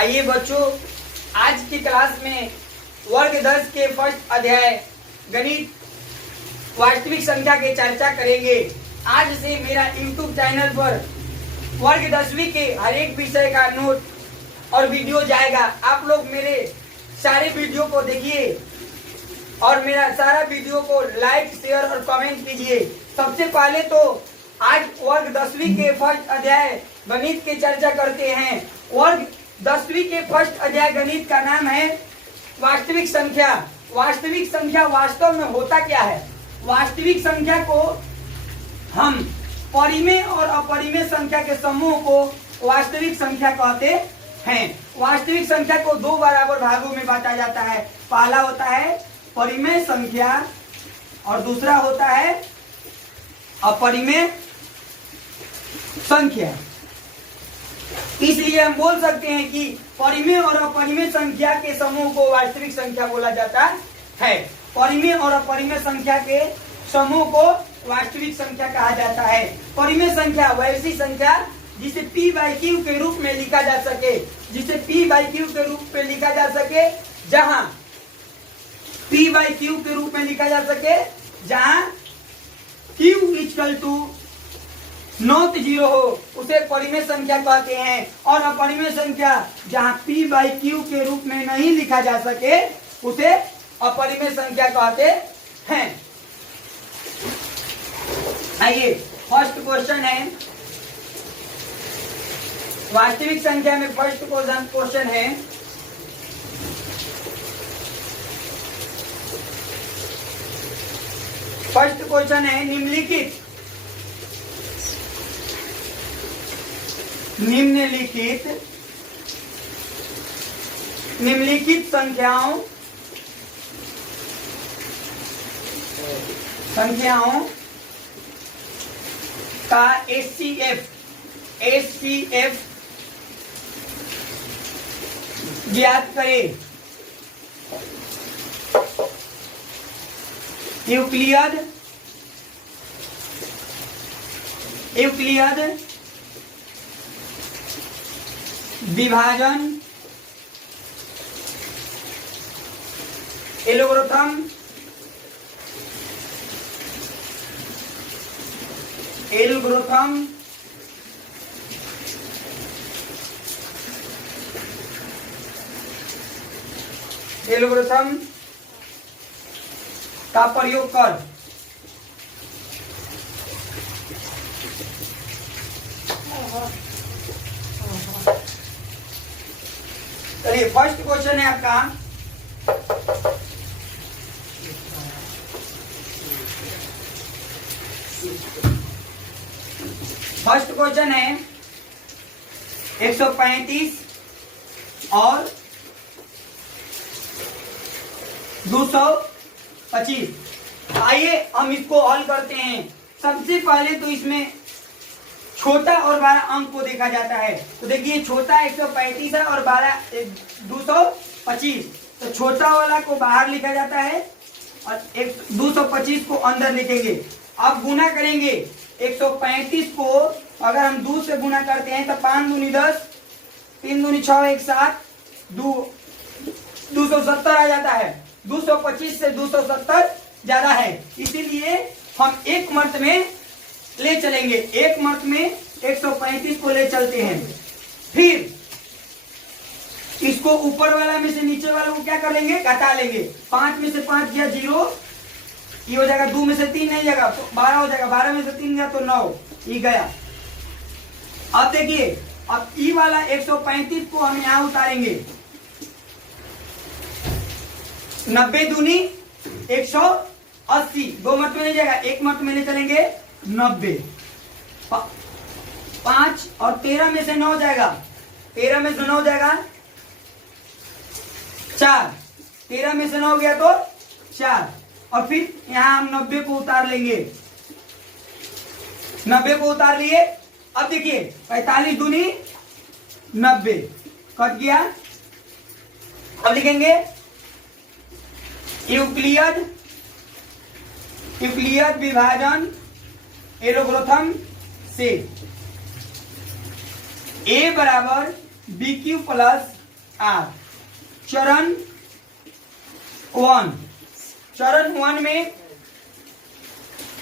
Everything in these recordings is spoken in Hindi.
आइए बच्चों, आज की क्लास में वर्ग 10 के फर्स्ट अध्याय गणित वास्तविक संख्या की चर्चा करेंगे। आज से मेरा YouTube चैनल पर वर्ग 10वीं के हर एक विषय का नोट और वीडियो जाएगा। आप लोग मेरे सारे वीडियो को देखिए और मेरा सारा वीडियो को लाइक, शेयर और कमेंट कीजिए। सबसे पहले तो आज वर्ग 10वीं के फर्स्ट अध्याय गणित की चर्चा करते हैं। वर्ग 10वीं के फर्स्ट अध्याय गणित का नाम है वास्तविक संख्या। वास्तविक संख्या वास्तव में होता क्या है? वास्तविक संख्या को हम परिमेय और अपरिमेय संख्या के समूह को वास्तविक संख्या कहते हैं। वास्तविक संख्या को दो बराबर भागों में बांटा जाता है। पहला होता है परिमेय संख्या और दूसरा होता है अपरिमेय संख्या। इसलिए हम बोल सकते हैं कि परिमेय और अपरिमेय संख्या के समूह को वास्तविक संख्या बोला जाता है। परिमेय और अपरिमेय संख्या के समूह को वास्तविक संख्या कहा जाता है। परिमेय संख्या वैसी संख्या जिसे p/q के रूप में लिखा जा सके, जहां p/q के रूप में लिखा जा सके, जहां q नॉट 0 हो, उसे परिमेय संख्या कहते हैं। और अपरिमेय संख्या जहां p/q के रूप में नहीं लिखा जा सके, उसे अपरिमेय संख्या कहते हैं। आइए, फर्स्ट क्वेश्चन है वास्तविक संख्या में। फर्स्ट क्वेश्चन है निम्नलिखित संख्याओं का HCF ज्ञात करें। यूक्लिड विभाजन एल्गोरिथम का प्रयोग कर चलिए, फर्स्ट क्वेश्चन है आपका। फर्स्ट क्वेश्चन है 135 और 225। आइए हम इसको हल करते हैं। सबसे पहले तो इसमें छोटा और बड़ा अंक को देखा जाता है। तो देखिए, छोटा 135 है और बड़ा 225। तो छोटा वाला को बाहर लिखा जाता है और 225 को अंदर लिखेंगे। अब गुना करेंगे 135 को। अगर हम 2 से गुना करते हैं तो 5 दूनी 10, 3 दूनी 6, 1 7, 270 आ जाता है। 225 से 270 ज्यादा है, इसीलिए हम एक मर्त में ले चलेंगे। एक मर्त में 135 को ले चलते हैं। फिर इसको ऊपर वाला में से नीचे वाला को क्या कर लेंगे? घटा लेंगे। 5 में से 5 गया 0, ये हो जाएगा। 2 में से 3 नहीं जाएगा तो 12 हो जाएगा। 12 में से 3 गया तो 9, ये गया। अब देखिए, अब ई वाला 135 को हम यहां उतारेंगे। 90 दूनी 180, 2 मत में नहीं जाएगा, एक मत में ले चलेंगे 90। 5 और 13 में से 9 जाएगा, 13 में से 9 जाएगा 4, 13 में से 9 गया तो 4। और फिर यहां हम 90 को उतार लेंगे। 90 को उतार लिए। अब देखिए, 45 दूनी 90 कट गया। अब लिखेंगे यूक्लिड विभाजन एलोग्राथम से a बराबर BQ प्लस आर। चरण 1 में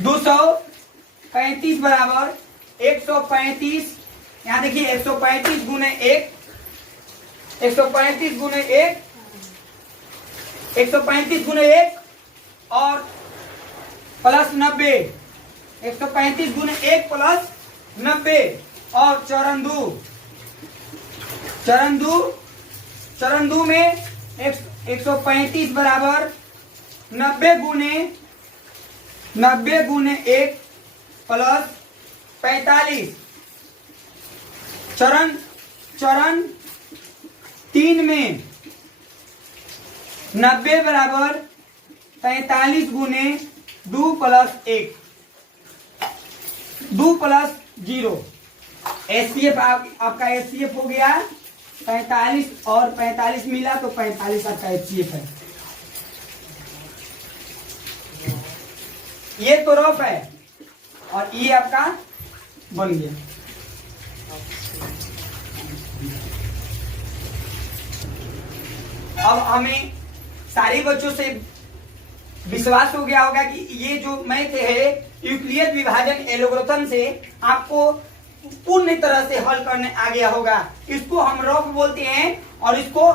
235 बराबर 135। यहां देखिए 135 गुने 1, 135 गुने 1, 135 गुने 1 और प्लस 90, 135 गुने 1 प्लस 90 और चरण दो में 135 बराबर 90 गुने 1 प्लस 45। चरण 3 में 90 बराबर 45 गुने 2 प्लस 1, 2 प्लस 0। एचसीएफ आपका एचसीएफ हो गया 45 और 45 मिला तो 45 आपका एचसीएफ है। ये तो रफ है और ये आपका बन गया। अब हमें सारे बच्चों से विश्वास हो गया होगा कि ये जो मैथ है यूक्लिड विभाजन एल्गोरिथम से आपको पूर्ण तरह से हल करने आ गया होगा। इसको हम रफ बोलते हैं और इसको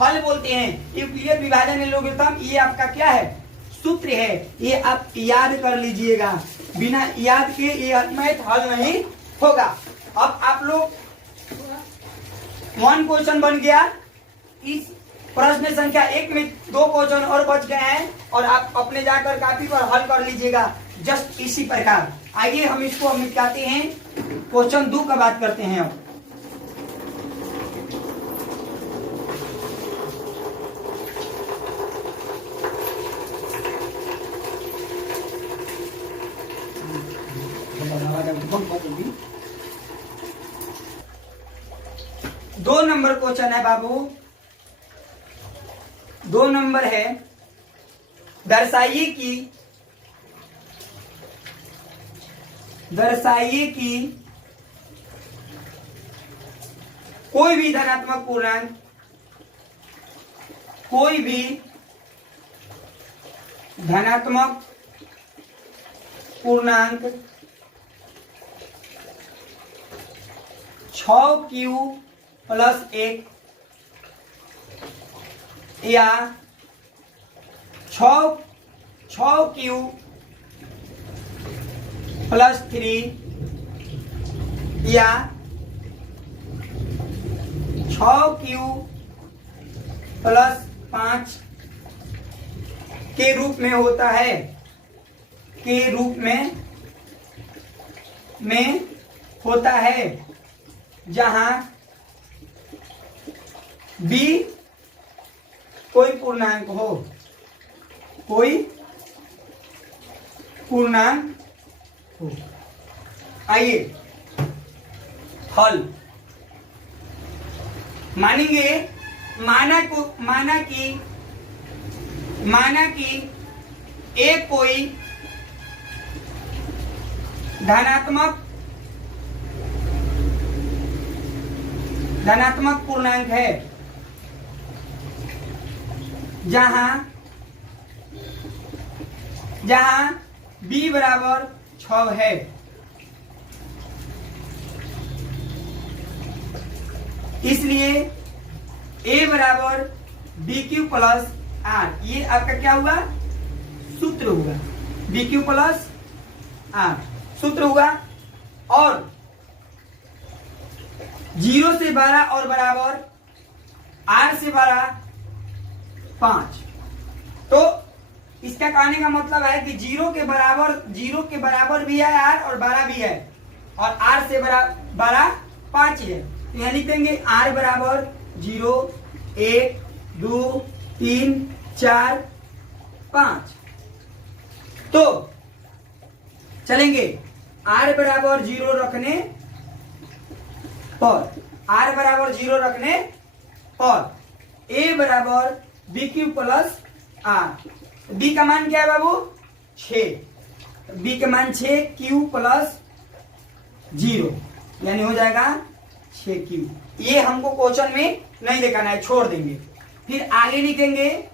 हल बोलते हैं। यूक्लिड विभाजन एल्गोरिथम ये आपका क्या है? सूत्र है। ये आप याद कर लीजिएगा, बिना याद के ये मैथ हल नहीं होगा। अब आप लोग 1 क्वेश्चन बन गया। इस प्रश्न संख्या 1 में 2 क्वेश्चन और बच गए हैं और आप अपने जाकर कॉपी पर हल कर लीजिएगा जस्ट इसी प्रकार। आइए हम इसको निपटाते हैं। क्वेश्चन 2 का बात करते हैं। अब दो नंबर क्वेश्चन है बाबू। 2 नंबर है, दर्शाइए कि कोई भी धनात्मक पूर्णांक 6q प्लस 1 या 6q प्लस 3 या 6q प्लस 5 के रूप में होता है, के रूप में होता है, जहां b कोई पूर्णांक हो, कोई पूर्णांक हो। आइए हल मानेंगे। माना कि एक कोई धनात्मक पूर्णांक है जहां b बराबर 6 है। इसलिए a बराबर bq प्लस r, ये आपका क्या हुआ? सूत्र हुआ। bq प्लस r सूत्र हुआ। और 0 से 12 और बराबर r से 5। तो इसका कहने का मतलब है कि 0 के बराबर भी है r और 12 भी है और r से 12 5 है। तो यहाँ लिखेंगे r बराबर 0 1 2 3 4 5। तो चलेंगे r बराबर 0 रखने पर a बराबर bq प्लस r। b का मान क्या है बाबू? 6। b का मान 6, q प्लस 0 यानी हो जाएगा 6q। ये हमको क्वेश्चन में नहीं दिखाना है, छोड़ देंगे। फिर आगे लिखेंगे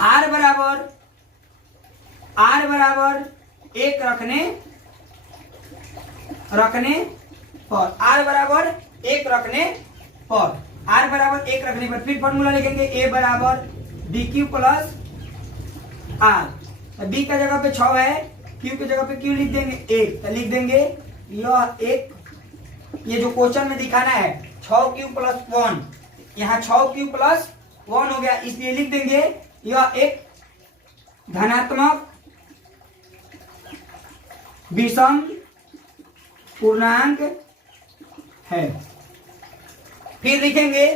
आर बराबर एक रखने पर, आर बराबर एक रखने पर फिर फॉर्मूला लिखेंगे ए बराबर b q plus r. B का जगह पे 6 है, क्यू की जगह पे क्यू लिख देंगे 1, तो लिख देंगे यह एक, ये जो क्वेश्चन में दिखाना है 6q प्लस 1, यहाँ 6q प्लस 1 हो गया, इसलिए लिख देंगे यह एक धनात्मक विषम पूर्णांक है। फिर लिखेंगे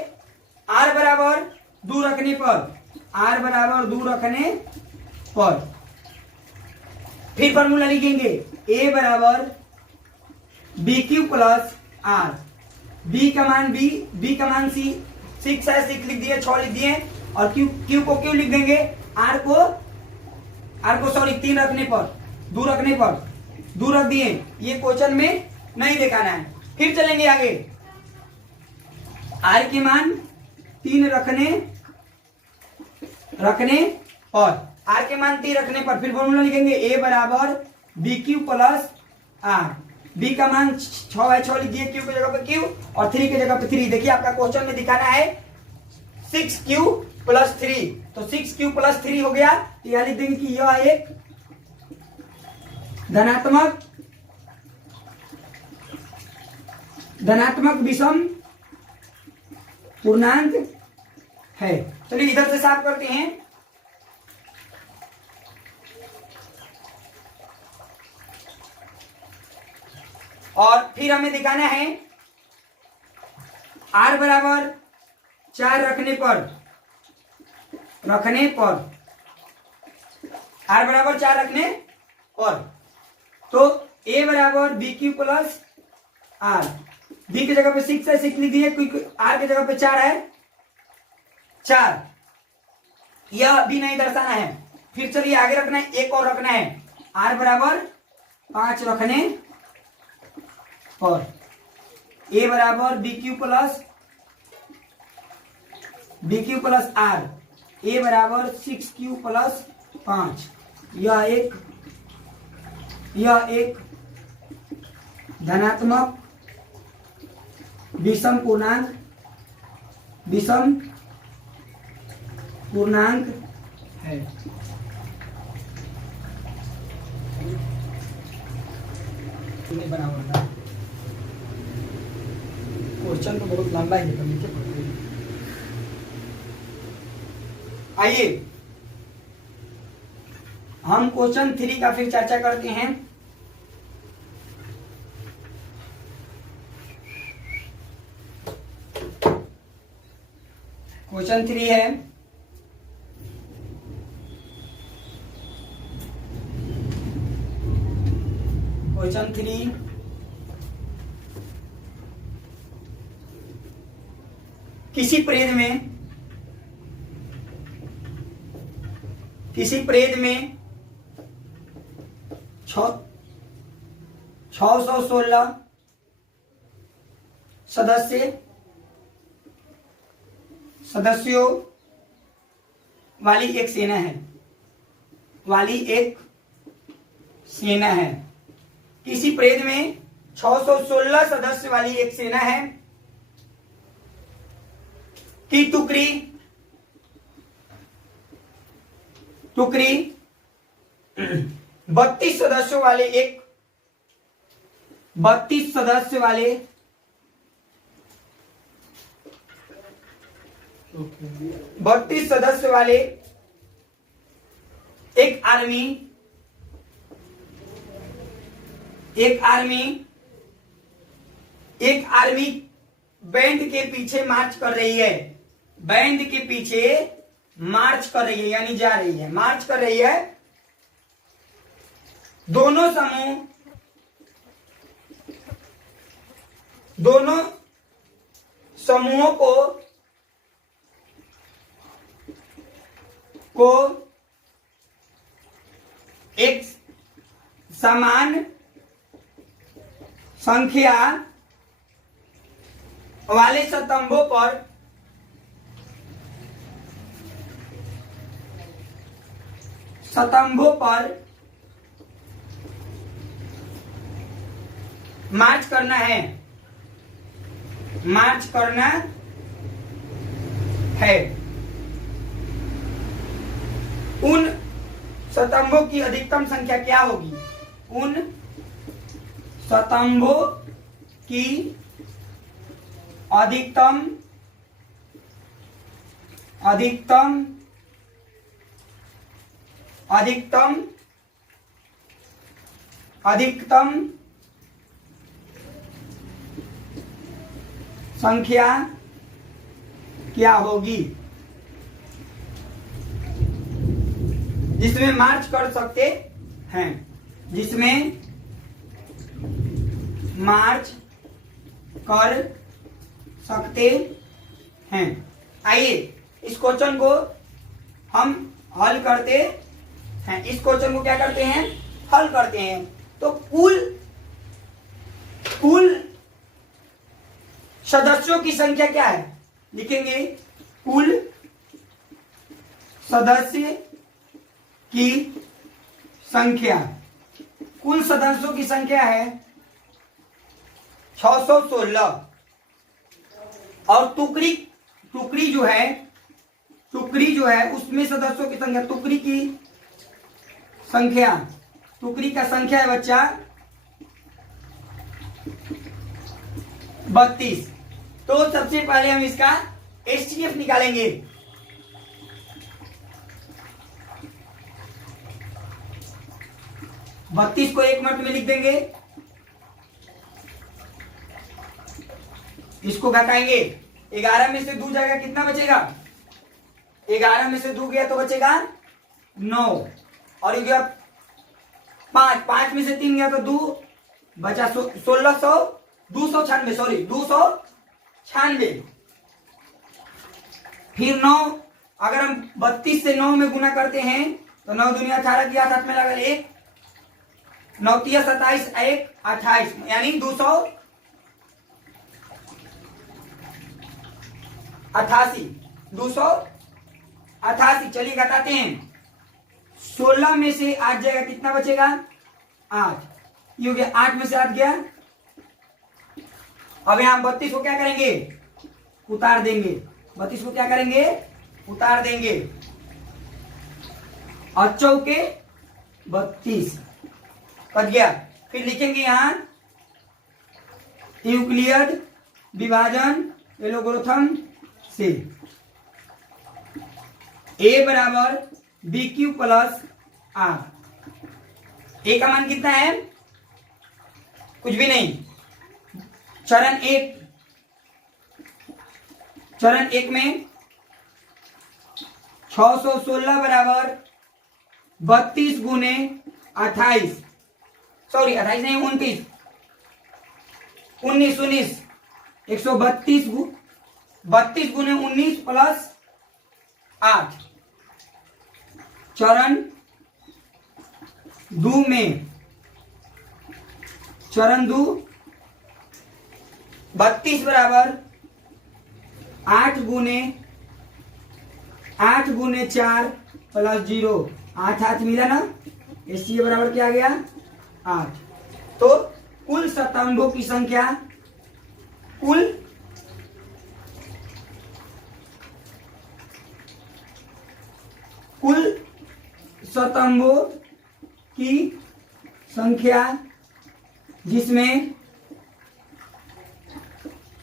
r बराबर 2 रखने पर, फिर फॉर्मूला लिखेंगे a बराबर b q plus r. B का मान का मान 6 है, 6 लिख दिए, 6 लिख दिए, और क्यू को क्यू लिख देंगे, आर को सॉरी 3 रखने पर, 2 रख दिए। ये क्वेश्चन में नहीं दिखाना है। फिर चलेंगे आगे, आर के मान 3 रखने पर, फिर फॉर्मूला लिखेंगे ए बराबर b q plus r. B का मान 6 है, 6 लिख दिए, क्यू की जगह पे क्यू और 3 की जगह पे 3। देखिए आपका क्वेश्चन में दिखाना है 6q प्लस 3, तो 6q प्लस 3 हो गया। तो यह लिख देंगे कि यह एक धनात्मक विषम पूर्णांक है। चलिए इधर से साफ करते हैं। और फिर हमें दिखाना है r बराबर 4 रखने पर, r बराबर 4 रखने पर, तो a बराबर b q plus r. B की जगह पे 6 है, 6 लिख दिए, क्योंकि आर की जगह पे 4 है, 4, यह भी नहीं दर्शाना है। फिर चलिए आगे रखना है, एक और रखना है, r बराबर 5 रखने पर, a बराबर b q plus r, a बराबर 6q प्लस 5। यह एक धनात्मक विषम पूर्णांक है। बना हुआ था क्वेश्चन तो बहुत लंबा है, तो नीचे आइए हम क्वेश्चन 3 का फिर चर्चा करते हैं। क्वेश्चन 3 है, क्वेश्चन 3 किसी प्रेद में 616 सदस्यों वाली एक सेना है। किसी प्रेद में 616 सदस्य वाली एक सेना है की टुकड़ी 32 सदस्यों वाले 32 सदस्य वाले एक आर्मी बैंड के पीछे मार्च कर रही है, यानी जा रही है, मार्च कर रही है। दोनों समूहों को एक समान संख्या वाले स्तंभों पर मार्च करना है, उन स्तंभों की अधिकतम संख्या क्या होगी? उन स्तंभों की अधिकतम संख्या क्या होगी जिसमें मार्च कर सकते हैं, आइए इस क्वेश्चन को हम हल करते हैं। इस क्वेश्चन को क्या करते हैं? हल करते हैं। तो कुल सदस्यों की संख्या क्या है? लिखेंगे कुल सदस्य की संख्या। कुल सदस्यों की संख्या है 616 और टुकड़ी जो है उसमें सदस्यों की संख्या, टुकड़ी का संख्या है बच्चा 32। तो सबसे पहले हम इसका एचटीएफ निकालेंगे। बत्तीस को 1 मिनट में लिख देंगे, इसको घटाएंगे। 11 में से 2 जाएगा, कितना बचेगा? 11 में से 2 गया तो बचेगा 9 और ये गया 5 में से 3 गया तो 2 बचा 296। फिर 9 अगर हम 32 से 9 में गुना करते हैं तो 9 दूनी 18 किया, साथ में लगा 1, 9 तिया 27, 1 28 यानी 288। चलिए घटाते हैं। 16 में से 8 जाएगा, कितना बचेगा? 8। ये हो गया, 8 में से 8 गया। अब यहां 32 को क्या करेंगे? उतार देंगे। 32 को क्या करेंगे? उतार देंगे और चौके 32 कट गया। फिर लिखेंगे यहां यूक्लिड विभाजन एलोगोरिथम से a बराबर BQ प्लस R। a का मान कितना है? कुछ भी नहीं। चरण एक में 616 बराबर 32 गुने 28, सॉरी 28 नहीं 19 132 गुने 19 प्लस 8। चरण 2 32 बराबर 8 गुने 4 प्लस 0, 8 मिला ना, इसलिए बराबर क्या आ गया? 8। तो कुल स्तंभों की संख्या, कुल स्तंभों की संख्या जिसमें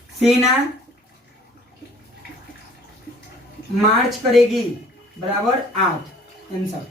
सेना मार्च करेगी बराबर 8। आंसर।